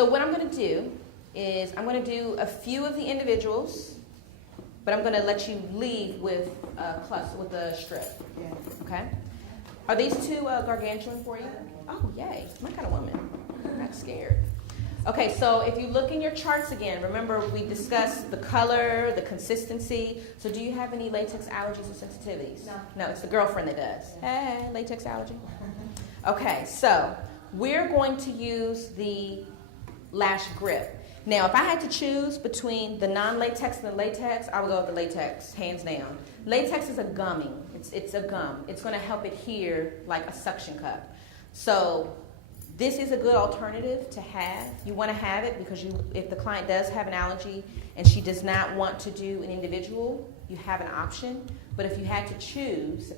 So what I'm going to do is I'm going to do a few of the individuals, but I'm going to let you leave with a cluster, with a strip. Yeah. Okay? Are these two gargantuan for you? Oh, yay. My kind of woman. I'm not scared. Okay, so if you look in your charts again, remember we discussed the color, the consistency. So do you have any latex allergies or sensitivities? No. No, it's the girlfriend that does. Hey, latex allergy. Okay, so we're going to use the lash grip. Now, if I had to choose between the non-latex and the latex, I would go with the latex, hands down. Latex is a gumming. It's a gum. It's going to help adhere like a suction cup. So this is a good alternative to have. You want to have it because if the client does have an allergy and she does not want to do an individual, you have an option. But if I had to choose,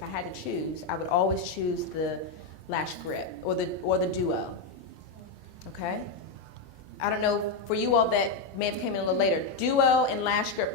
I would always choose the lash grip or the duo. Okay? I don't know, for you all that may have came in a little later, duo and lash grip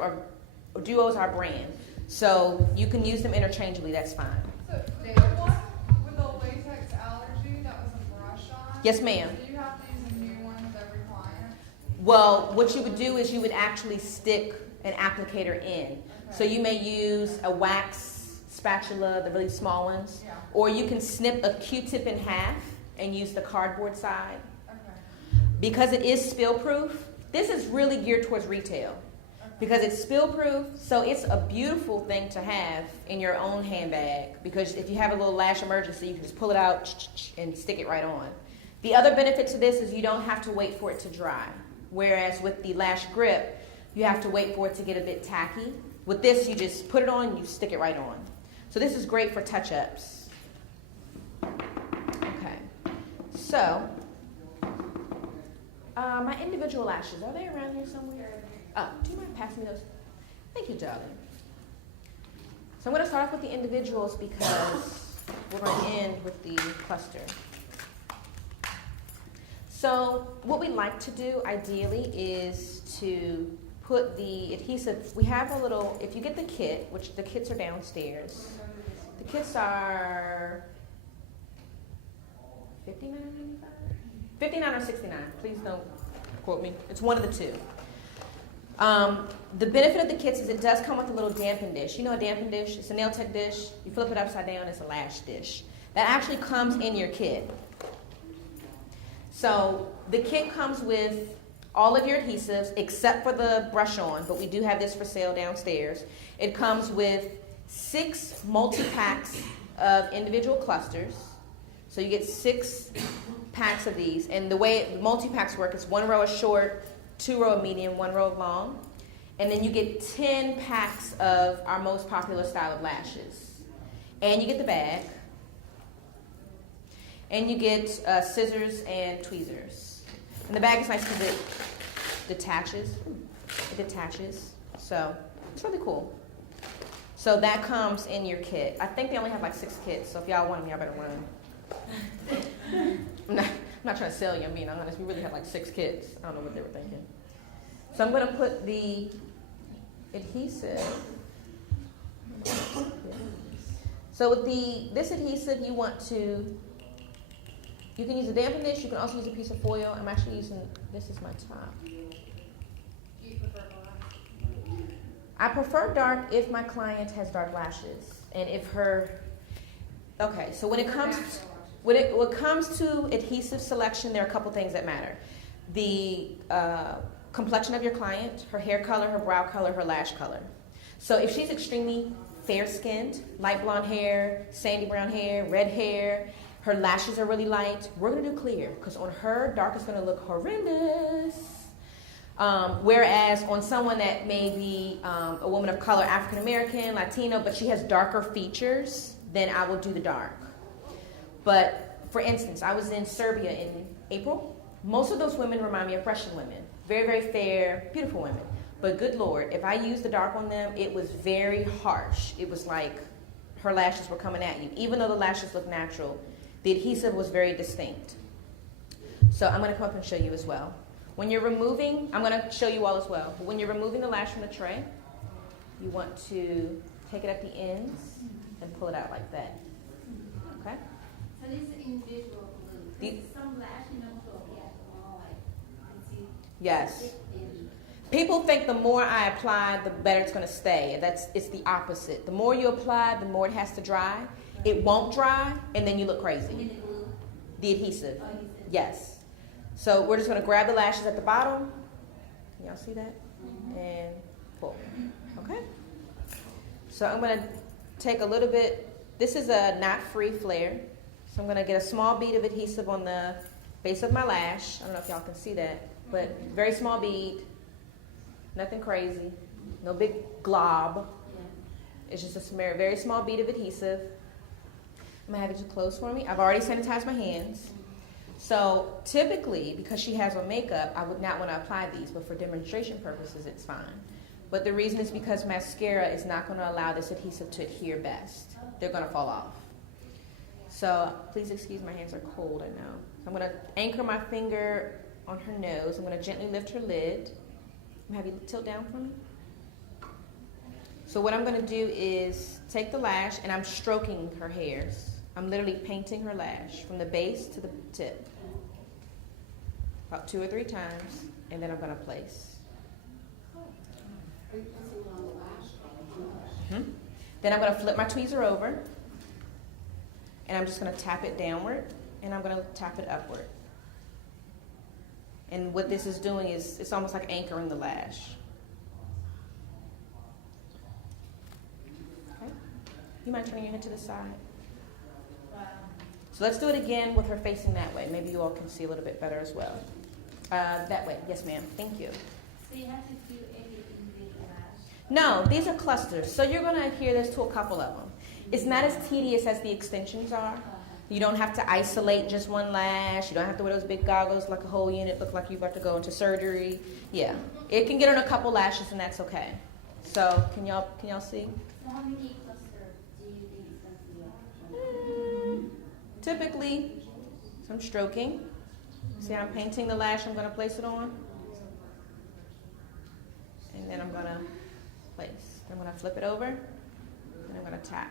duo is our brand. So you can use them interchangeably, that's fine. So the one with the latex allergy that was a brush on? Yes, ma'am. Do you have to use a new one with every client? Well, what you would do is you would actually stick an applicator in. Okay. So you may use a wax spatula, the really small ones, Yeah. or you can snip a Q-tip in half and use the cardboard side. Okay. Because it is spill-proof, this is really geared towards retail. Because it's spill-proof, so it's a beautiful thing to have in your own handbag. Because if you have a little lash emergency, you can just pull it out and stick it right on. The other benefit to this is you don't have to wait for it to dry. Whereas with the lash grip, you have to wait for it to get a bit tacky. With this, you just put it on and you stick it right on. So this is great for touch-ups. Okay, so my individual lashes, are they around here somewhere? Oh, do you mind passing me those? Thank you, darling. So I'm going to start off with the individuals because we're going to end with the cluster. So what we like to do ideally is to put the adhesive. We have a little, if you get the kit, which the kits are downstairs. The kits are $59.95? $59 or $69. Please don't quote me. It's one of the two. The benefit of the kits is it does come with a little dampen dish. You know a dampen dish? It's a nail tech dish. You flip it upside down, it's a lash dish. That actually comes in your kit. So the kit comes with all of your adhesives except for the brush on, but we do have this for sale downstairs. It comes with 6 multi-packs of individual clusters. So you get 6 packs of these. And the way multi-packs work is 1 row of short, 2 row of medium, 1 row of long. And then you get 10 packs of our most popular style of lashes. And you get the bag. And you get scissors and tweezers. And the bag is nice because it detaches. So it's really cool. So that comes in your kit. I think they only have like 6 kits. So if y'all want them, y'all better run. I'm not trying to sell you. I'm being honest. We really have like 6 kits. I don't know what they were thinking. So I'm going to put the adhesive. So with this adhesive, you can use a dampen dish. You can also use a piece of foil. I'm actually using, this is my top. Do you prefer black? I prefer dark if my client has dark lashes. And if okay, so when it comes to adhesive selection, there are a couple things that matter. The complexion of your client, her hair color, her brow color, her lash color. So if she's extremely fair-skinned, light blonde hair, sandy brown hair, red hair, her lashes are really light, we're going to do clear because on her, dark is going to look horrendous. Whereas on someone that may be a woman of color, African American, Latino, but she has darker features, then I will do the dark. But for instance, I was in Serbia in April. Most of those women remind me of Russian women. Very, very fair, beautiful women. But good Lord, if I used the dark on them, it was very harsh. It was like her lashes were coming at you. Even though the lashes look natural, the adhesive was very distinct. So I'm going to come up and show you as well. When you're removing, I'm going to show you all as well. But when you're removing the lash from the tray, you want to take it at the ends and pull it out like that. Okay? So this is individual glue. Some lash, you know, so yeah, all like Yes. People think the more I apply, the better it's going to stay. It's the opposite. The more you apply, the more it has to dry. It won't dry, and then you look crazy. The adhesive. Yes. So we're just going to grab the lashes at the bottom. Can y'all see that? And pull. Okay? So I'm going to take a little bit. This is a knot-free flare. So I'm going to get a small bead of adhesive on the base of my lash. I don't know if y'all can see that, but very small bead. Nothing crazy. No big glob. It's just a very small bead of adhesive. I'm going to have it just close for me. I've already sanitized my hands. So typically, because she has on makeup, I would not want to apply these, but for demonstration purposes, it's fine. But the reason is because mascara is not going to allow this adhesive to adhere best. They're going to fall off. So please excuse, my hands are cold, I know. So I'm going to anchor my finger on her nose. I'm going to gently lift her lid. Have you tilt down for me? So what I'm going to do is take the lash, and I'm stroking her hairs. I'm literally painting her lash from the base to the tip. About 2 or 3 times, and then I'm going to place. Then I'm going to flip my tweezer over, and I'm just going to tap it downward, and I'm going to tap it upward. And what this is doing is, it's almost like anchoring the lash. Okay. You mind turning your head to the side? So let's do it again with her facing that way. Maybe you all can see a little bit better as well. That way. Yes, ma'am. Thank you. So you have to do anything with the lash? No, these are clusters. So you're going to adhere this to a couple of them. It's not as tedious as the extensions are. You don't have to isolate just one lash. You don't have to wear those big goggles like a whole unit, look like you're about to go into surgery. Yeah, it can get on a couple lashes, and that's okay. So can y'all see? So how many clusters do you think it's going to be? Typically, so I'm stroking. See how I'm painting the lash I'm going to place it on? And then I'm going to place. I'm going to flip it over, and I'm going to tap.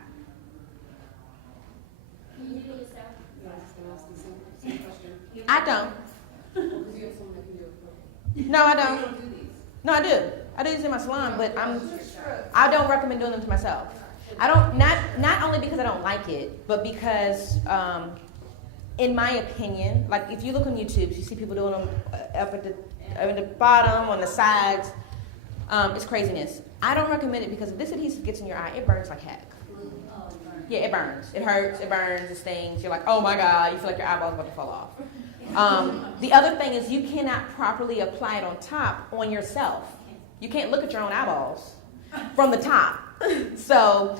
Can you do it yourself? Same question. I don't. Because you have someone that can do it. No, I You don't. don't do these. No, I do. I do these in my salon, but I don't recommend doing them to myself. I don't, not only because I don't like it, but because, in my opinion, like if you look on YouTube, you see people doing them up at the bottom, on the sides. It's craziness. I don't recommend it because if this adhesive gets in your eye, it burns like heck. Yeah, it burns. It hurts. It burns. It stings. You're like, oh my God. You feel like your eyeball's about to fall off. The other thing is you cannot properly apply it on top on yourself. You can't look at your own eyeballs from the top. So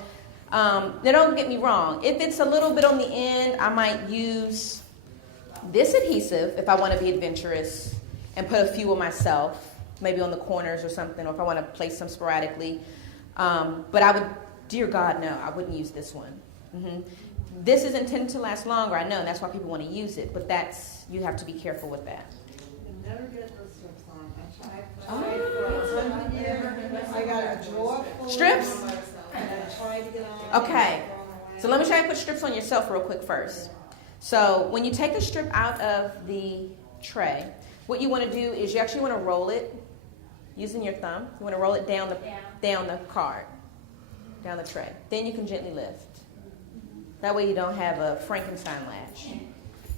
now don't get me wrong. If it's a little bit on the end, I might use this adhesive if I want to be adventurous and put a few of myself, maybe on the corners or something, or if I want to place them sporadically. But I would, dear God, no, I wouldn't use this one. This is intended to last longer, I know, and that's why people want to use it, but you have to be careful with that. I never get those strips on. I tried for 1 year. I got a drawer full. Strips? And I tried to get on. Okay, so let me try to put strips on yourself real quick first. So when you take a strip out of the tray, what you want to do is you actually want to roll it using your thumb. You want to roll it down the card, down the tray. Then you can gently lift. That way you don't have a Frankenstein lash.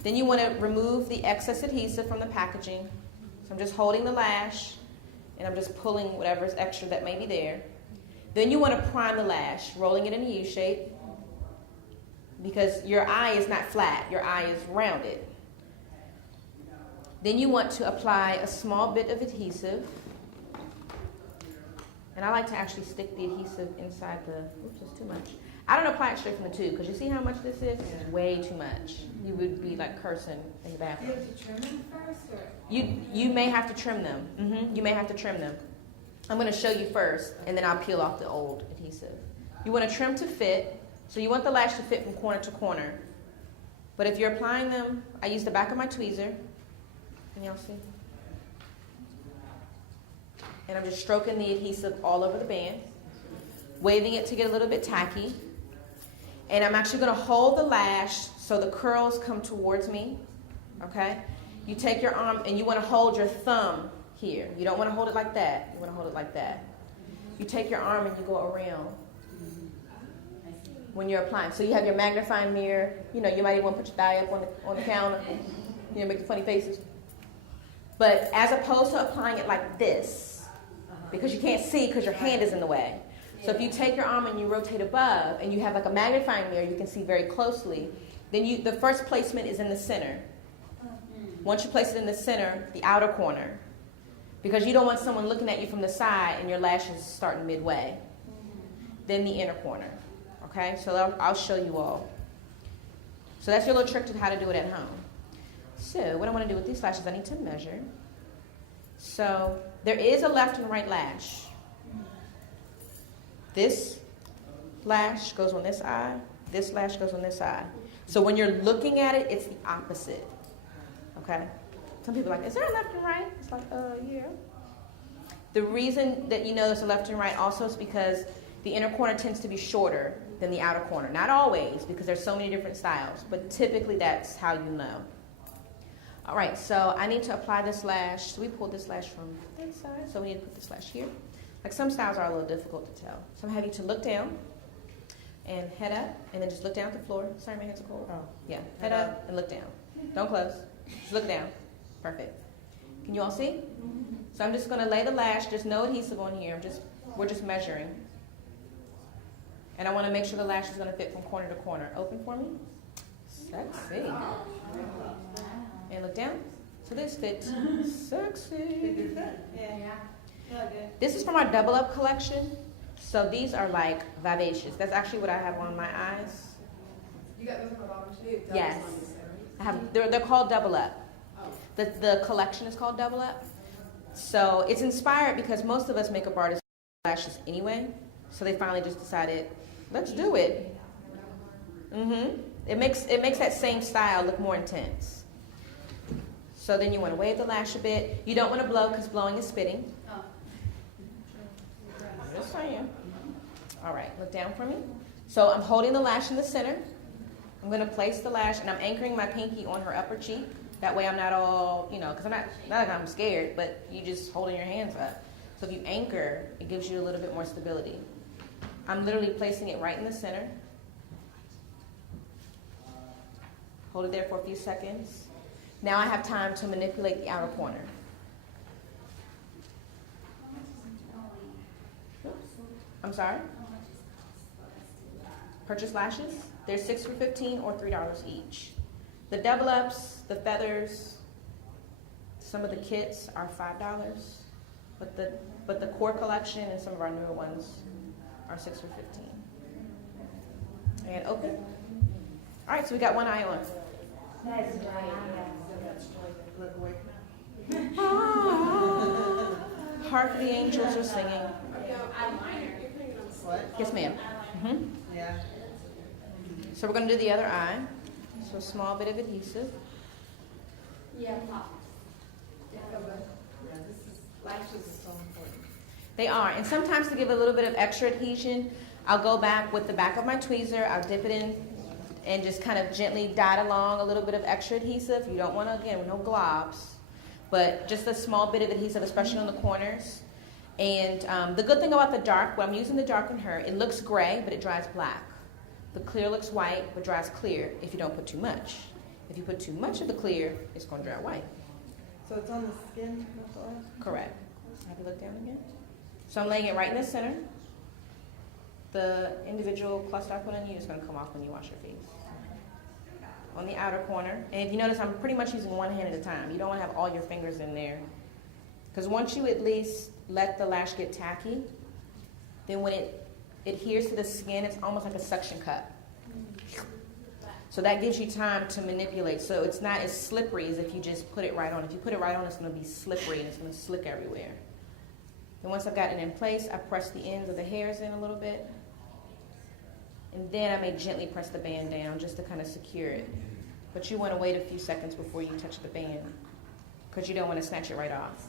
Then you want to remove the excess adhesive from the packaging. So I'm just holding the lash, and I'm just pulling whatever's extra that may be there. Then you want to prime the lash, rolling it in a U shape, because your eye is not flat, your eye is rounded. Then you want to apply a small bit of adhesive. And I like to actually stick the adhesive inside the, oops, that's too much. I don't apply it straight from the tube, because you see how much this is? This is way too much. You would be like cursing in the Do you bathroom. have to trim them first? Or? You may have to trim them. You may have to trim them. I'm going to show you first, and then I'll peel off the old adhesive. You want to trim to fit. So you want the lash to fit from corner to corner. But if you're applying them, I use the back of my tweezer. Can y'all see? And I'm just stroking the adhesive all over the band, waving it to get a little bit tacky. And I'm actually going to hold the lash so the curls come towards me. Okay? You take your arm and you want to hold your thumb here. You don't want to hold it like that. You want to hold it like that. You take your arm and you go around when you're applying. So you have your magnifying mirror. You know, you might even want to put your thigh up on the counter. You know, make the funny faces. But as opposed to applying it like this, because you can't see because your hand is in the way. So if you take your arm and you rotate above and you have like a magnifying mirror, you can see very closely. Then the first placement is in the center. Once you place it in the center, the outer corner, because you don't want someone looking at you from the side and your lashes starting midway. Then the inner corner. Okay, so I'll show you all. So that's your little trick to how to do it at home. So what I want to do with these lashes, I need to measure. So there is a left and right lash. This lash goes on this eye. This lash goes on this eye. So when you're looking at it, it's the opposite. Okay? Some people are like, is there a left and right? It's like, yeah. The reason that you know there's a left and right also is because the inner corner tends to be shorter than the outer corner. Not always, because there's so many different styles, but typically that's how you know. All right, so I need to apply this lash. So we pulled this lash from this side, so we need to put this lash here. Like some styles are a little difficult to tell. So I'm having you to look down and head up, and then just look down at the floor. Sorry, my hands are cold. Oh. Yeah, head up and look down. Don't close. Just look down. Perfect. Can you all see? So I'm just going to lay the lash. There's no adhesive on here. We're just measuring. And I want to make sure the lash is going to fit from corner to corner. Open for me. Sexy. And look down. So this fits. Sexy. Yeah. This is from our double up collection. So these are like vivacious. That's actually what I have on my eyes. You got those on the bottom too? Yes. I have. They're called double up. The collection is called double up. So it's inspired because most of us makeup artists wear lashes anyway. So they finally just decided, let's do it. It makes that same style look more intense. So then you want to wave the lash a bit. You don't want to blow because blowing is spitting. Just saying. All right, look down for me. So I'm holding the lash in the center. I'm going to place the lash, and I'm anchoring my pinky on her upper cheek. That way I'm not all, because I'm not like I'm scared, but you just holding your hands up. So if you anchor, it gives you a little bit more stability. I'm literally placing it right in the center. Hold it there for a few seconds. Now I have time to manipulate the outer corner. Oops. I'm sorry? Purchase lashes? They're 6 for $15 or $3 each. The double ups, the feathers, some of the kits are $5, but the core collection and some of our newer ones are 6 for $15. And open. All right, so we got one eye on. That's right. Look away. Hark the angels are singing. What? Yes, ma'am. Yeah. So we're going to do the other eye. So a small bit of adhesive. Yeah, pop. Lashes are so important. They are. And sometimes to give a little bit of extra adhesion, I'll go back with the back of my tweezer. I'll dip it in and just kind of gently dot along a little bit of extra adhesive. You don't want to, again, no globs, but just a small bit of adhesive, especially on the corners. And the good thing about the dark, when I'm using the dark on her, it looks gray, but it dries black. The clear looks white, but dries clear if you don't put too much. If you put too much of the clear, it's going to dry white. So it's on the skin? Correct. Have you look down again? So I'm laying it right in the center. The individual cluster I put on you is going to come off when you wash your face. On the outer corner. And if you notice, I'm pretty much using one hand at a time. You don't want to have all your fingers in there. Because once you at least let the lash get tacky, then when it adheres to the skin, it's almost like a suction cup. So that gives you time to manipulate. So it's not as slippery as if you just put it right on. If you put it right on, it's going to be slippery and it's going to slick everywhere. Then once I've gotten it in place, I press the ends of the hairs in a little bit. And then I may gently press the band down just to kind of secure it. But you want to wait a few seconds before you touch the band because you don't want to snatch it right off.